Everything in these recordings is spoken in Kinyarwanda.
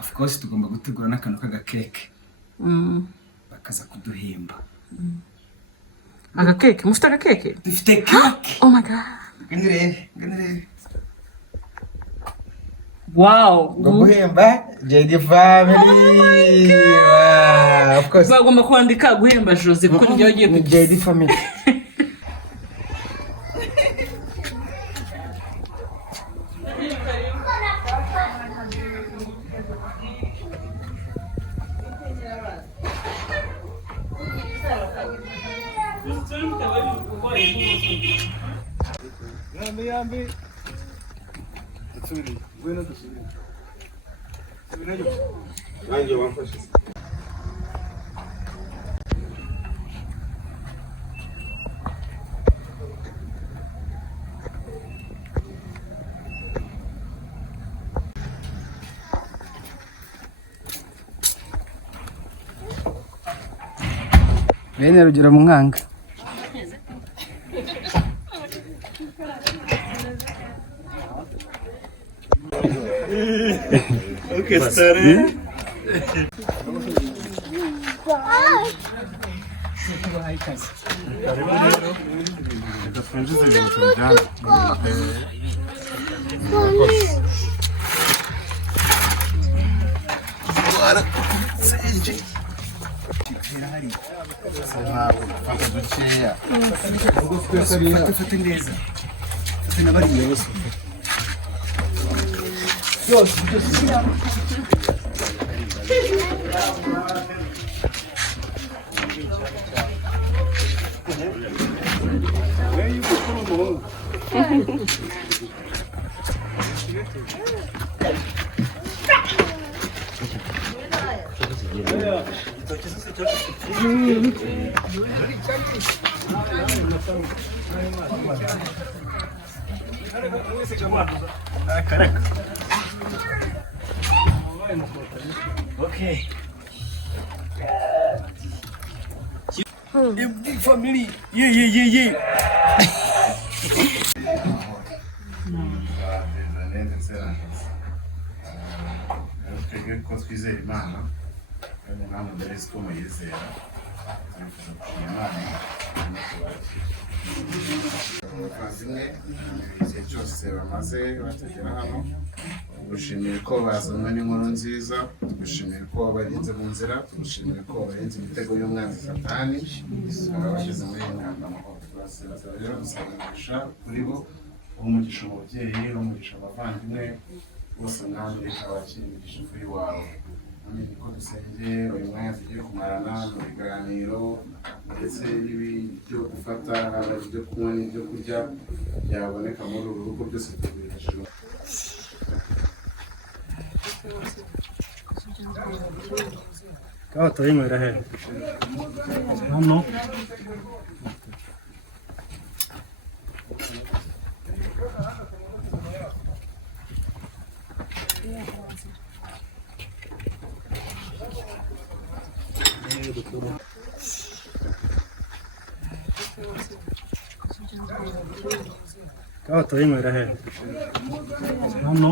Of course tugomba gutegura n'akantu k'agakeke bakaza kuduhimba. Agakeke? Mufite agakeke? Dufite keke. Oh my god. Ganire. Wow. Guhemba JD family. Wow. Of course. Bagomba kwandika guhemba Jose kuko ngiye yagiye ku JD family. Yambi. Tsuri. Bueno tsuri. Tsuri. Nanjye wamfashe. Bene rugira mu nkanga. Okay, stare. Okay. Big family. Yeah. Twizere Imana kandi namwe ndetse ko muyizera abavandimwe igihe cyose bamaze batagera hano dushimira ko bazanwe n'inkuru nziza, dushimira ko barinze mu nzira, dushimira ko barinze imitego y'umwanzi Satani bageze muri iyi ntambara amahoro. Turasaba rero gusangisha kuri bo umugisha umubyeyi, umugisha abavandimwe bose namwe abakiri imigisha kuri wawe. Niko dusengeye uyu mwanya tugiye kumarana mu biganiro ndetse n'ibyo gufata ibyo kunywa n'ibyo kurya byaboneka muri uru rugo byose tubirishije. Kawa tuyinywera he? Hano. Kawa tuyinywera he? Hano.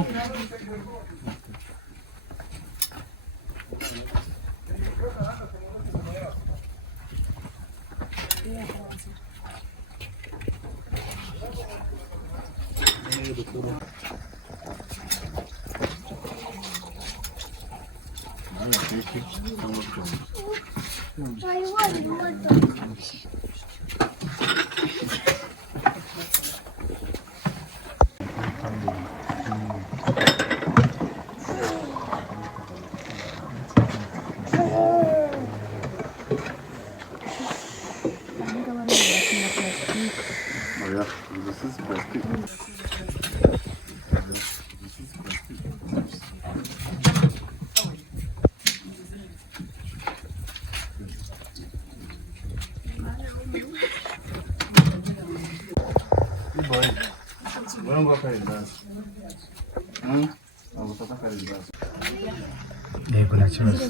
Yego nta kibazo.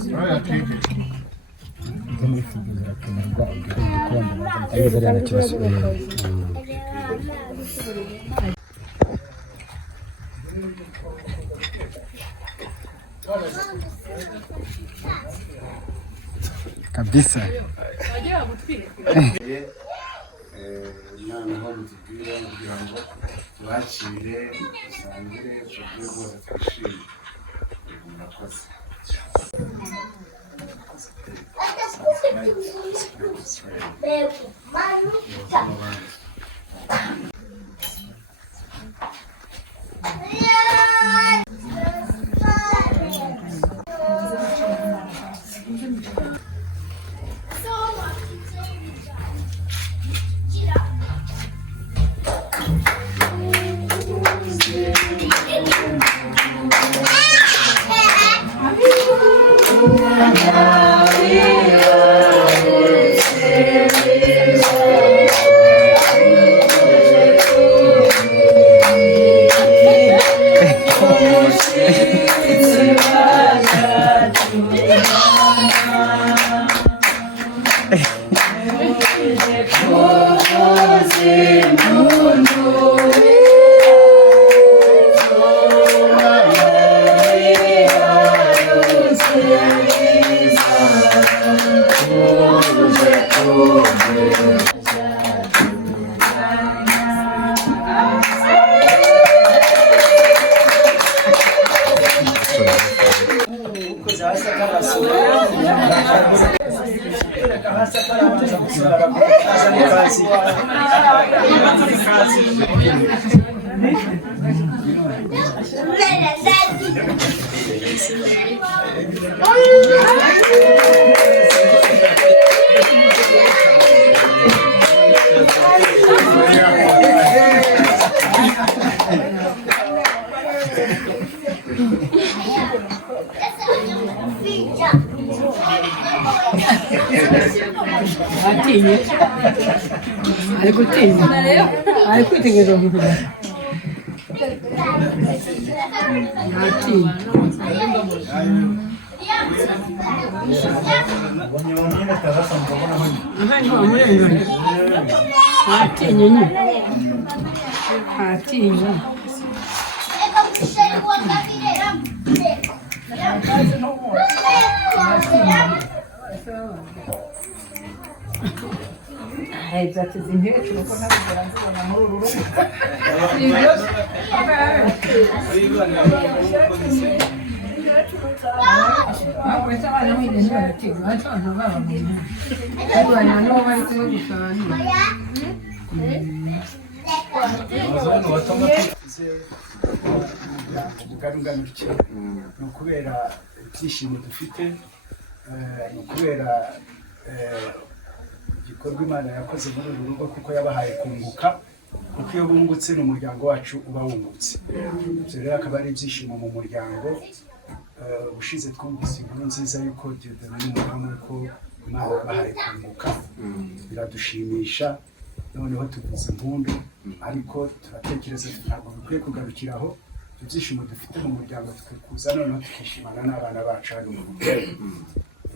Muri Figo zirakenerwa ugikombe ariko zari nta kibazo. Kabisa. noneho mutubwire kugira ngo tubakire dusangire tubwire rwose twishime murakoze. Kubera ibyishimo dufite ni ukubera igikorwa Imana yakoze muri uru rugo kuko yabahaye kunguka kuko iyo bungutse n'umuryango wacu uba wungutse. Ibyo rero akaba ari ibyishimo mu muryango. Ushize twumvise inkuru nziza yuko Dieudonné n'umudamu ko Imana yabahaye kunguka, biradushimisha. Noneho tuvuze impundu ariko turatekereza ntabwo bikwiye kugarukira aho. Ibyishimo dufite mu muryango twikuza noneho tukishimana n'abana bacu hano mu rugo.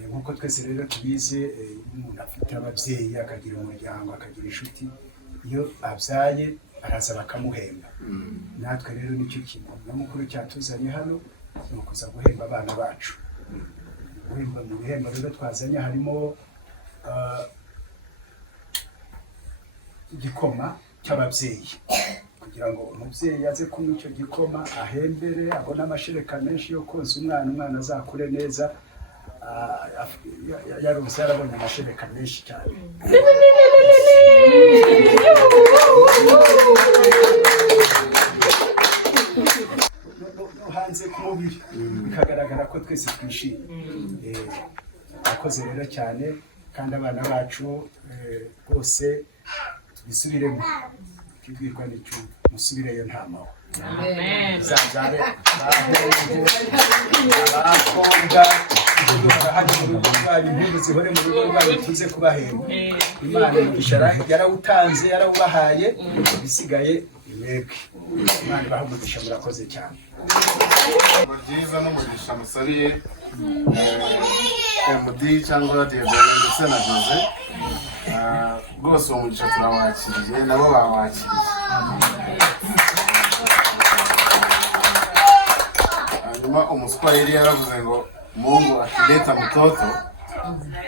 Nk'uko twese rero tubizi, umuntu afite ababyeyi akagira umuryango akagira inshuti, iyo abyaye araza bakamuhemba. Natwe rero nicyo kintu nyamukuru cyatuzanye hano ni ukuza guhemba abana bacu. Guhemba mu bihembo rero twazanye harimo igikoma cy'ababyeyi kugira ngo umubyeyi aze kunywa icyo gikoma ahembere abone amashereka menshi yo koza umwana azakure neza. Yaronse yarabonye amashereka menshi cyane. Hanze ku mubiri bikagaragara ko twese twishimye. Akoze rero cyane kandi abana bacu bose bisubiremo kibwirwa n'icyo musubireyo nta maho. Zabyare abakobwa hano mu rugo rwanyu impundu zihore mu rugo rwanyu tuze kubahemba. Imana imigisha yarawutanze yarawubahaye bisigaye mwebwe. Imana ibahe umugisha murakoze cyane. Byiza n'umugisha musabiye MD cyangwa Diedone ndetse na Jose rwose uwo mugisha turawakiriye nabo bawakiriye. Hanyuma umuswahili yaravuze ngo Mungu akileta mtoto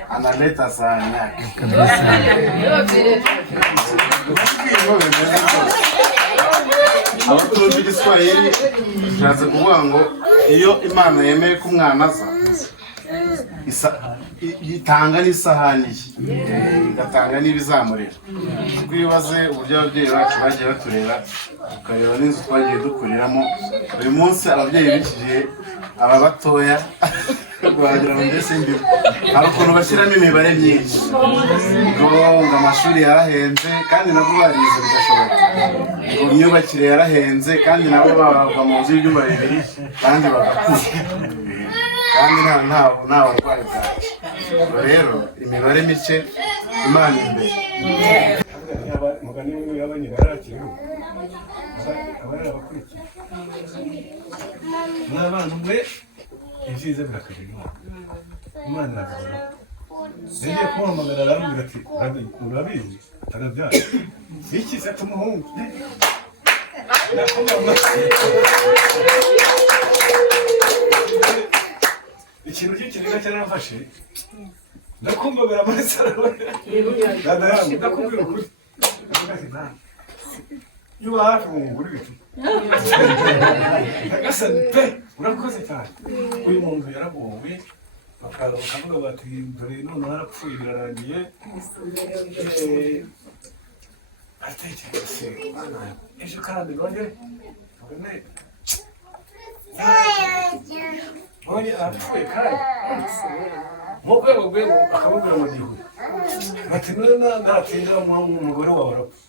analeta sana yake. Abaturage b'Igiswahili bishatse kuvuga ngo iyo Imana yemeye ko umwana aza itanga n'isahani ye igatanga n'ibizamurira. Twibaze uburyo ababyeyi bacu bagiye baturera tukareba n'inzu twagiye dukuriramo. Buri munsi ababyeyi b'iki gihe aba batoya wagira ngo mbese mbi hari ukuntu bashyiramo imibare myinshi ngo amashuri yarahenze kandi nabo barize bigashoboka, ngo imyubakire yarahenze kandi nabo babagwa mu nzu y'ibyumba bibiri kandi bagakura kandi nta burwayi bwacyo. Rero imibare mike Imana imbere. Mugani w'abanye barakiriho abari abakurikiye n'abantu mwe ibyiza birakagera Imana iragabura. Yagiye kumuhamagara arambwira ati urabizi arabyara iki se tumuhungu ikintu cy'ikiniga cyaramfashe ndakumbabira muri salo ndakubwira ukuri yuba hafi mu nguru bitu agasani pe urakoze cyane uyu muntu yaragowe bakavuga bati dore none harapfuye birarangiye atekereza ejo kandi nongere none arapfuye kandi mu rwego rwe akamubwira ngo gihuye bati none ntatinda umugore wawe arapfa.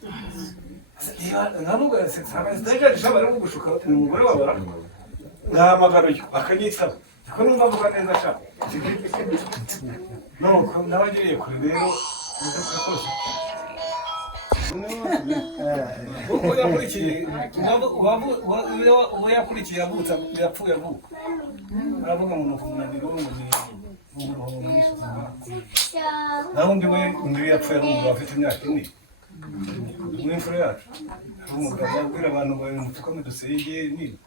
Nkamubwira se sitaje bari kugushuka umugore wawe arapfa nahamagara uyu akanyitaba ko numva avuga neza ashaka nuko nabagiriye kure rero ndavuga kose uko yakurikiye uwo yakurikiye avutse yapfuye avuka aravuga mu munaniro naho undi we undi yapfuye ari umugabo afite imyaka 4 n'imfura yacu ari umugabo abwira abantu ngo mutukame dusenge nini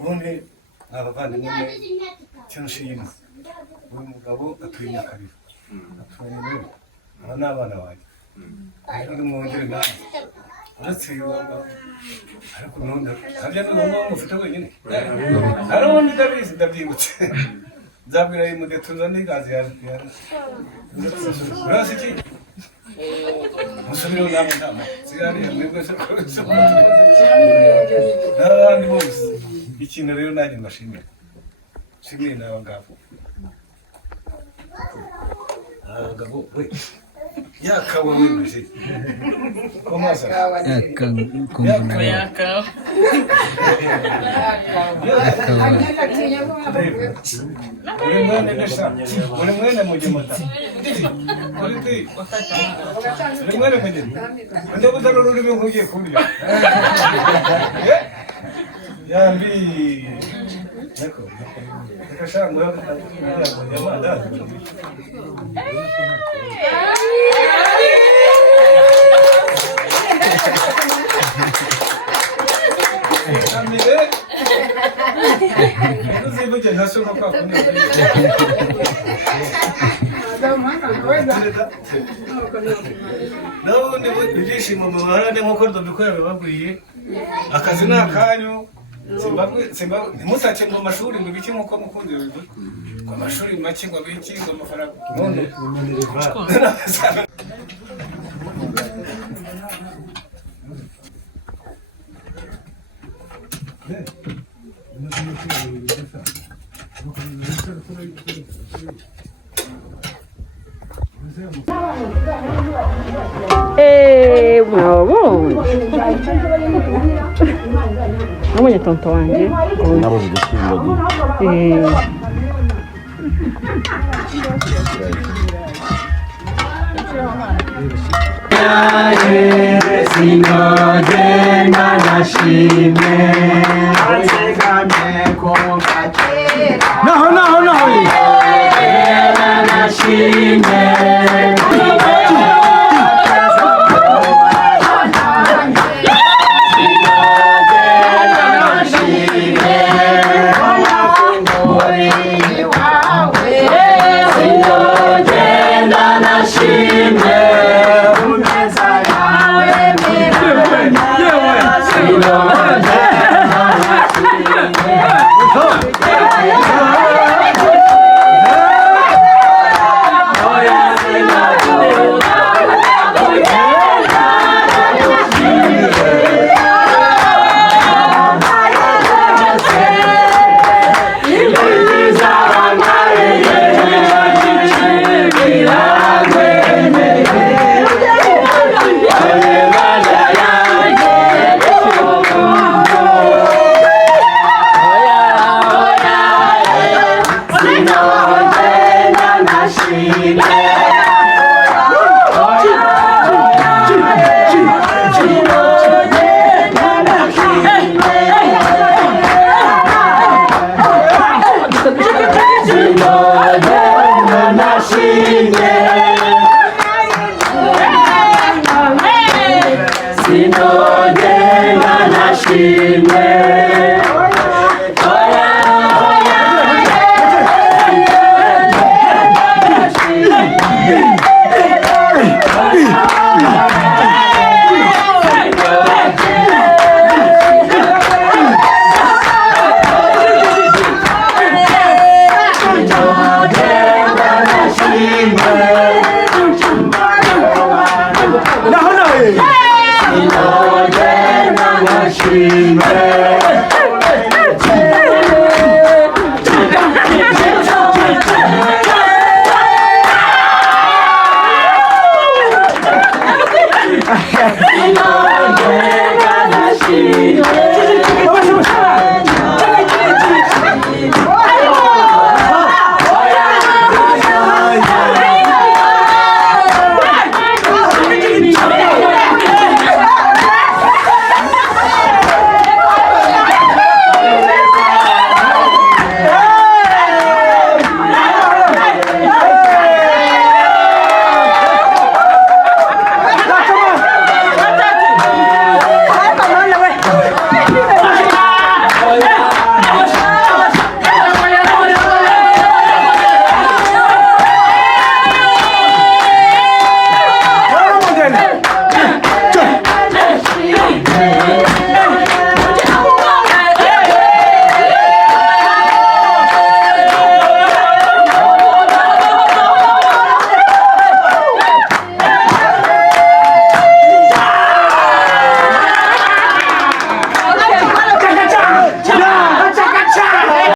ubundi abavandimwe kintu shima uyu mugabo atuye imyaka 2 aturanye n'ubu aba ni abana banjye rero mwongere nawe uretse ariko none harya ni wowe ufite wenyine hari ubundi ndabizi ndabyibutse nzabwira uyu mudetuza n'igazi yawe urasi iki musubire namwe nama sigariya mwebwe se n'abandi bose ikintu rero nanjye mbashimira nshimiye n'abagabo abagabo we yakawe w'imije komaza uri mwene mugimata uri mwene mugimata ndabuza n'ururimi nk'ugiye kurya yambi reka shangwa yamandazi Amire. Uzivuge nka so kwa kundi. None ibyishimo mu barane nkuko dubikorera babwiye akazi nakanyu Musache ngo amashuri ngo biki nkuko mukundi bivuga ngo amashuri make ngo biki ngo amafaranga none Bravo. Namanya tonto wanjye. Nabo bigishimye. Singoje nanashime. Asegame ko kachera. No.